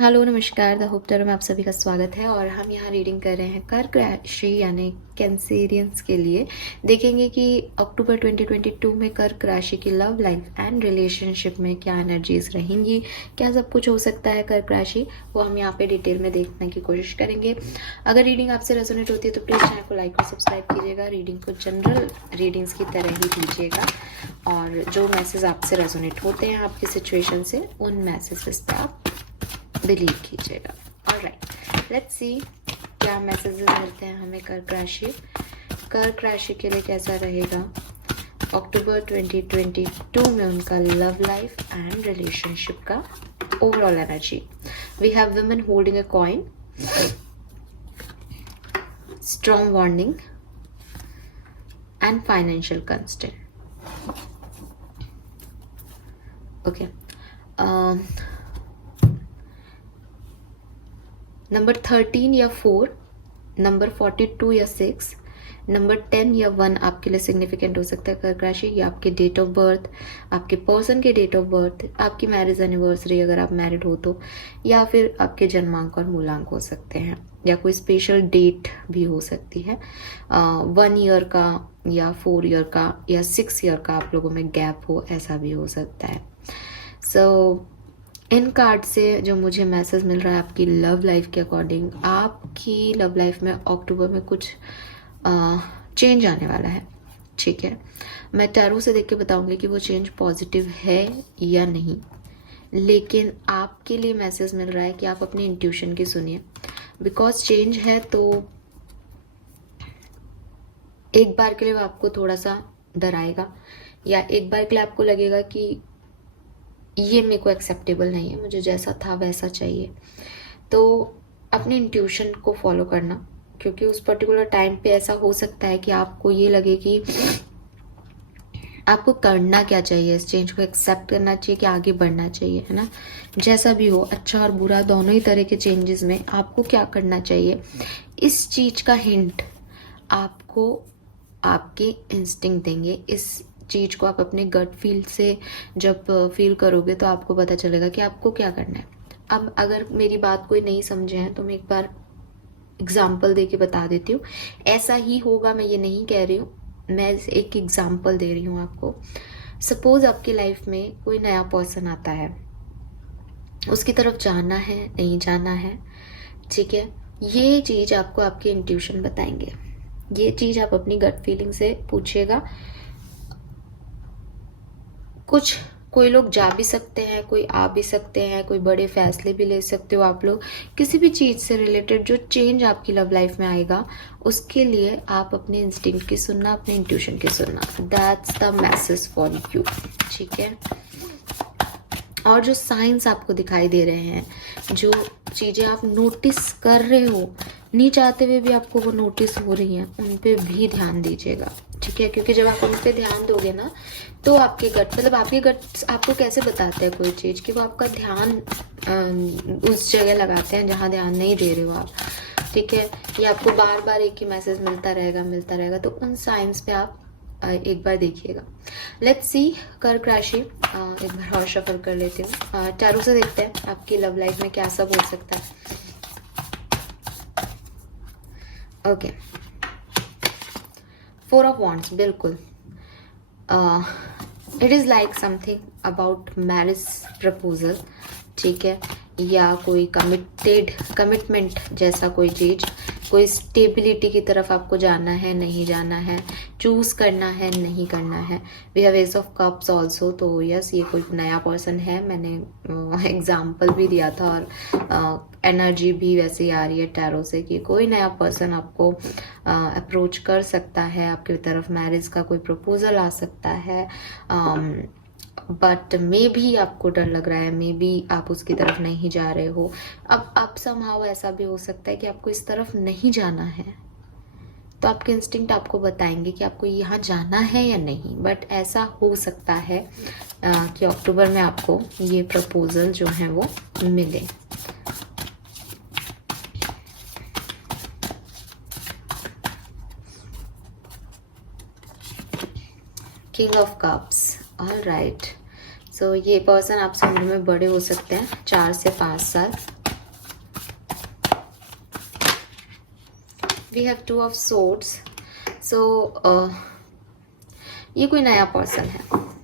Hello नमस्कार the hope में आप सभी का स्वागत है। और हम यहाँ रीडिंग कर रहे हैं कर्क राशि यानी कैंसेरियंस के लिए। देखेंगे कि अक्टूबर 2022 में कर्क राशि की लव लाइफ एंड रिलेशनशिप में क्या एनर्जीज रहेंगी, क्या सब कुछ हो सकता है कर्क राशि, वो हम यहाँ पे डिटेल में देखने की कोशिश करेंगे। अगर रीडिंग आपसे रेजोनेट होती है तो प्लीज़ चैनल को लाइक और सब्सक्राइब कीजिएगा। रीडिंग को जनरल रीडिंग्स की तरह ही कीजिएगा और जो मैसेज आपसे रेजोनेट होते हैं आपकी सिचुएशन से, उन मैसेजेस पे आप बिलीव कीजिएगा। ऑलराइट, लेट्स सी क्या मैसेजेस मिलते हैं हमें कर्क राशि के लिए कैसा रहेगा अक्टूबर 2022 में उनका लव लाइफ एंड रिलेशनशिप का overall energy. We have women holding a coin, strong warning and financial constant. Okay, number 13 या 4, नंबर 42 या 6, नंबर 10 या 1 आपके लिए सिग्निफिकेंट हो सकता है कर्क राशि। या आपके डेट ऑफ बर्थ, आपके पर्सन के डेट ऑफ बर्थ, आपकी मैरिज एनिवर्सरी अगर आप मैरिड हो तो, या फिर आपके जन्मांक और मूलांक हो सकते हैं, या कोई स्पेशल डेट भी हो सकती है। 1 ईयर का या 4 ईयर का या 6 ईयर का आप लोगों में गैप हो, ऐसा भी हो सकता है। सो इन कार्ड से जो मुझे मैसेज मिल रहा है आपकी लव लाइफ के अकॉर्डिंग, आपकी लव लाइफ में अक्टूबर में कुछ चेंज आने वाला है। ठीक है, मैं टैरो से देख के बताऊंगी कि वो चेंज पॉजिटिव है या नहीं, लेकिन आपके लिए मैसेज मिल रहा है कि आप अपनी इंट्यूशन की सुनिए। बिकॉज चेंज है तो एक बार के लिए वो आपको थोड़ा सा डराएगा, या एक बार के लिए आपको लगेगा कि ये मेरे को एक्सेप्टेबल नहीं है, मुझे जैसा था वैसा चाहिए। तो अपने इंट्यूशन को फॉलो करना, क्योंकि उस पर्टिकुलर टाइम पे ऐसा हो सकता है कि आपको ये लगे कि आपको करना क्या चाहिए, इस चेंज को एक्सेप्ट करना चाहिए कि आगे बढ़ना चाहिए, है ना। जैसा भी हो, अच्छा और बुरा दोनों ही तरह के चेंजेस में आपको क्या करना चाहिए, इस चीज का हिंट आपको आपके इंस्टिंक्ट देंगे। इस चीज को आप अपने गट फील से जब फील करोगे तो आपको पता चलेगा कि आपको क्या करना है। अब अगर मेरी बात कोई नहीं समझे हैं तो मैं एक बार एग्जाम्पल दे के बता देती हूँ। ऐसा ही होगा, मैं ये नहीं कह रही हूँ, मैं एक एग्जाम्पल दे रही हूँ आपको। सपोज आपकी लाइफ में कोई नया पर्सन आता है, उसकी तरफ जाना है नहीं जाना है, ठीक है। ये चीज आपको आपके इंट्यूशन बताएंगे, ये चीज आप अपनी गट फीलिंग से पूछिएगा। कुछ कोई लोग जा भी सकते हैं, कोई आ भी सकते हैं, कोई बड़े फैसले भी ले सकते हो आप लोग। किसी भी चीज से रिलेटेड जो चेंज आपकी लव लाइफ में आएगा, उसके लिए आप अपने इंस्टिंक्ट की सुनना, अपने इंट्यूशन की सुनना। That's the message for you, ठीक है। और जो साइंस आपको दिखाई दे रहे हैं, जो चीजें आप नोटिस कर रहे हो, नहीं चाहते हुए भी आपको वो नोटिस हो रही हैं, उन पे भी ध्यान दीजिएगा, ठीक है। क्योंकि जब आप उन पे ध्यान दोगे ना, तो आपके गट, मतलब आपके गट आपको कैसे बताते हैं कोई चीज, कि वो आपका ध्यान उस जगह लगाते हैं जहाँ ध्यान नहीं दे रहे हो आप, ठीक है। ये आपको बार बार एक ही मैसेज मिलता रहेगा। तो उन साइंस पे आप एक बार देखिएगा। लेट्स सी कर्क राशि, एक बार और शफल कर लेती हूँ। टैरो से देखते हैं आपकी लव लाइफ में क्या सब हो सकता है। ओके, 4 ऑफ वॉन्ड्स, बिल्कुल it is like something about marriage proposal, ठीक है, या कोई कमिटमेंट जैसा कोई चीज, कोई स्टेबिलिटी की तरफ आपको जाना है नहीं जाना है, चूज करना है नहीं करना है। We have ace of cups also, तो यस, ये कोई नया पर्सन है। मैंने एग्जाम्पल भी दिया था और एनर्जी भी वैसे ही आ रही है टैरो से कि कोई नया पर्सन आपको अप्रोच कर सकता है, आपकी तरफ मैरिज का कोई प्रपोजल आ सकता है। बट मे भी आपको डर लग रहा है, मे बी आप उसकी तरफ नहीं जा रहे हो। अब समहाउ ऐसा भी हो सकता है कि आपको इस तरफ नहीं जाना है, तो आपके इंस्टिंक्ट आपको बताएंगे कि आपको यहाँ जाना है या नहीं। बट ऐसा हो सकता है कि अक्टूबर में आपको ये प्रपोजल जो है वो मिले। King of cups, alright. So ये पर्सन आपसे उम्र में बड़े हो सकते हैं, 4 से 5 साल, we have two of swords. So ये कोई नया पर्सन है,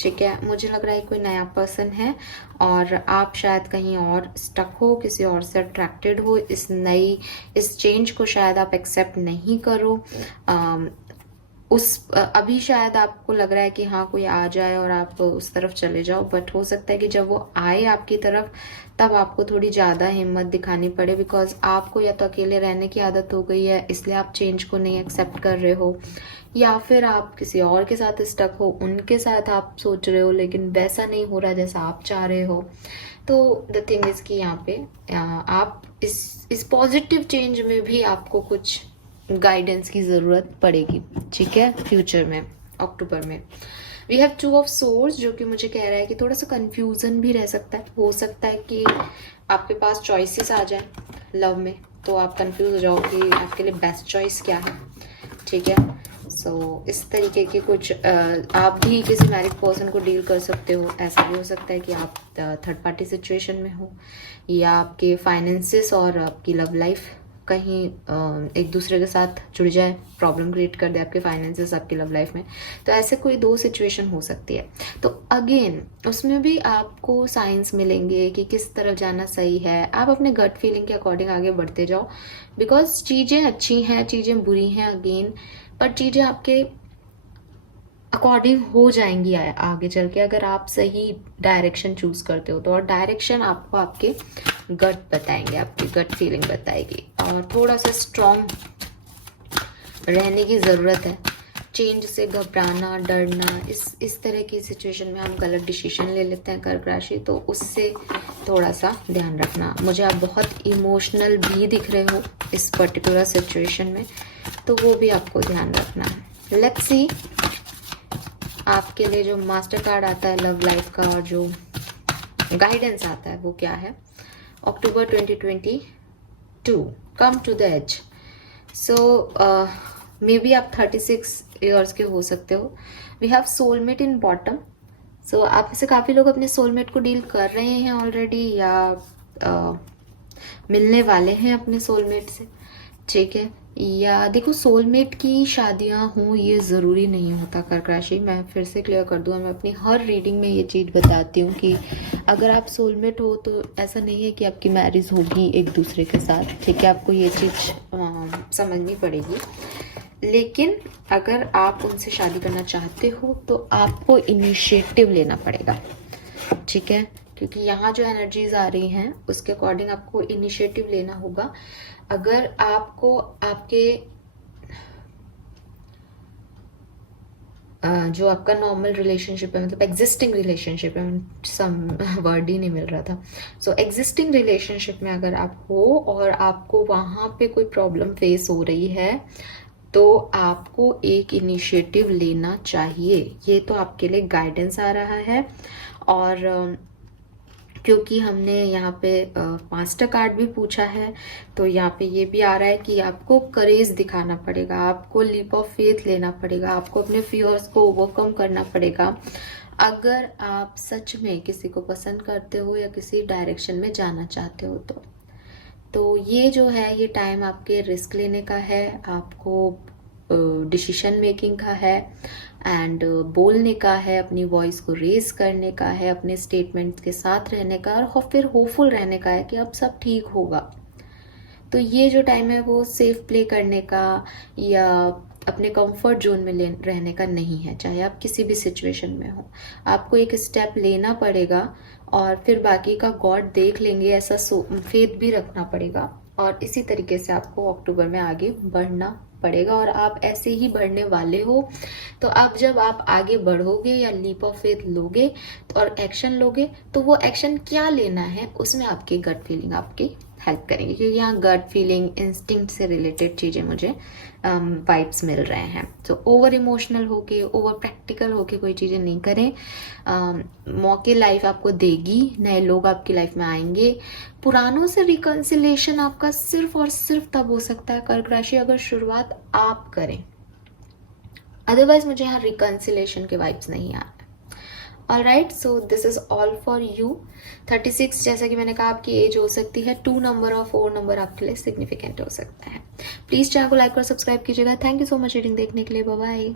ठीक है, मुझे लग रहा है कोई नया पर्सन है और आप शायद कहीं और स्टक हो, किसी और से अट्रैक्टेड हो, इस चेंज को शायद आप एक्सेप्ट नहीं करो। अभी शायद आपको लग रहा है कि हाँ कोई आ जाए और आप उस तरफ चले जाओ, बट हो सकता है कि जब वो आए आपकी तरफ तब आपको थोड़ी ज़्यादा हिम्मत दिखानी पड़े, बिकॉज आपको या तो अकेले रहने की आदत हो गई है इसलिए आप चेंज को नहीं एक्सेप्ट कर रहे हो, या फिर आप किसी और के साथ स्टक हो, उनके साथ आप सोच रहे हो लेकिन वैसा नहीं हो रहा जैसा आप चाह रहे हो। तो द थिंग इज कि यहाँ पे आप इस पॉजिटिव चेंज में भी आपको कुछ गाइडेंस की ज़रूरत पड़ेगी, ठीक है, फ्यूचर में, अक्टूबर में। We have two of swords, जो कि मुझे कह रहा है कि थोड़ा सा कंफ्यूजन भी रह सकता है, हो सकता है कि आपके पास चॉइसेस आ जाए लव में, तो आप कंफ्यूज हो जाओ कि आपके लिए बेस्ट चॉइस क्या है, ठीक है। सो इस तरीके के कुछ आप भी किसी मैरिड पर्सन को डील कर सकते हो। ऐसा भी हो सकता है कि आप थर्ड पार्टी सिचुएशन में हो, या आपके फाइनेंसेस और आपकी लव लाइफ कहीं एक दूसरे के साथ जुड़ जाए, प्रॉब्लम क्रिएट कर दे आपके फाइनेंसेस आपकी लव लाइफ में। तो ऐसे कोई दो सिचुएशन हो सकती है। तो अगेन उसमें भी आपको साइंस मिलेंगे कि किस तरफ जाना सही है। आप अपने गट फीलिंग के अकॉर्डिंग आगे बढ़ते जाओ, बिकॉज चीज़ें अच्छी हैं, चीज़ें बुरी हैं अगेन, पर चीज़ें आपके अकॉर्डिंग हो जाएंगी आगे चल के, अगर आप सही डायरेक्शन चूज करते हो तो। और डायरेक्शन आपको आपके गट बताएंगे, आपकी गट फीलिंग बताएगी। और थोड़ा सा स्ट्रॉन्ग रहने की ज़रूरत है। चेंज से घबराना, डरना, इस तरह की सिचुएशन में हम गलत डिसीजन ले लेते हैं कर्क राशि, तो उससे थोड़ा सा ध्यान रखना। मुझे आप बहुत इमोशनल भी दिख रहे हो इस पर्टिकुलर सिचुएशन में, तो वो भी आपको ध्यान रखना है। लेट्स सी आपके लिए जो मास्टर कार्ड आता है लव लाइफ का और जो गाइडेंस आता है वो क्या है। October 2022, come to the age. So may be आप 36 ईयर्स के हो सकते हो। We have soulmate in bottom. So आप में से काफ़ी लोग अपने सोलमेट को डील कर रहे हैं ऑलरेडी, या मिलने वाले हैं अपने सोलमेट से, ठीक है। या देखो, सोलमेट की शादियां हों ये ज़रूरी नहीं होता कर्क राशि। मैं फिर से क्लियर कर दूँ, मैं अपनी हर रीडिंग में ये चीज़ बताती हूँ कि अगर आप सोलमेट हो तो ऐसा नहीं है कि आपकी मैरिज होगी एक दूसरे के साथ, ठीक है। आपको ये चीज़ समझनी पड़ेगी। लेकिन अगर आप उनसे शादी करना चाहते हो तो आपको इनिशिएटिव लेना पड़ेगा, ठीक है, क्योंकि यहाँ जो एनर्जीज आ रही हैं उसके अकॉर्डिंग आपको इनिशिएटिव लेना होगा। अगर आपको आपके जो आपका नॉर्मल रिलेशनशिप है, मतलब एग्जिस्टिंग रिलेशनशिप है, सम वर्ड ही नहीं मिल रहा था। सो एग्जिस्टिंग रिलेशनशिप में अगर आप हो और आपको वहाँ पे कोई प्रॉब्लम फेस हो रही है तो आपको एक इनिशिएटिव लेना चाहिए। ये तो आपके लिए गाइडेंस आ रहा है। और क्योंकि हमने यहाँ पे मास्टर कार्ड भी पूछा है तो यहाँ पे ये भी आ रहा है कि आपको करेज दिखाना पड़ेगा, आपको लीप ऑफ फेथ लेना पड़ेगा, आपको अपने फियर्स को ओवरकम करना पड़ेगा अगर आप सच में किसी को पसंद करते हो या किसी डायरेक्शन में जाना चाहते हो तो ये जो है ये टाइम आपके रिस्क लेने का है, आपको डिसीजन मेकिंग का है, एंड बोलने का है, अपनी वॉइस को रेज करने का है, अपने स्टेटमेंट्स के साथ रहने का, और फिर होपफुल रहने का है कि अब सब ठीक होगा। तो ये जो टाइम है वो सेफ प्ले करने का या अपने कंफर्ट जोन में रहने का नहीं है, चाहे आप किसी भी सिचुएशन में हो। आपको एक स्टेप लेना पड़ेगा और फिर बाकी का गॉड देख लेंगे, ऐसा फेथ भी रखना पड़ेगा। और इसी तरीके से आपको अक्टूबर में आगे बढ़ना पड़ेगा और आप ऐसे ही बढ़ने वाले हो। तो अब जब आप आगे बढ़ोगे या लीप ऑफ फेथ लोगे और एक्शन लोगे तो वो एक्शन क्या लेना है उसमें आपकी गट फीलिंग आपकी हेल्प करेंगे, क्योंकि यहाँ गट फीलिंग इंस्टिंक्ट से रिलेटेड चीज़ें मुझे वाइब्स मिल रहे हैं। तो ओवर इमोशनल होके, ओवर प्रैक्टिकल होके कोई चीज़ें नहीं करें। मौके लाइफ आपको देगी, नए लोग आपकी लाइफ में आएंगे। पुरानों से रिकन्सिलेशन आपका सिर्फ और सिर्फ तब हो सकता है कर्क राशि अगर शुरुआत आप करें, अदरवाइज मुझे यहाँ रिकन्सिलेशन के वाइब्स नहीं आ रहे। Alright, so this is all for you. 36 जैसा कि मैंने कहा आपकी एज हो सकती है, 2 नंबर और 4 नंबर आपके लिए सिग्निफिकेंट हो सकता है। प्लीज़ चैनल को लाइक और सब्सक्राइब कीजिएगा। Thank you so much reading देखने के लिए। Bye bye.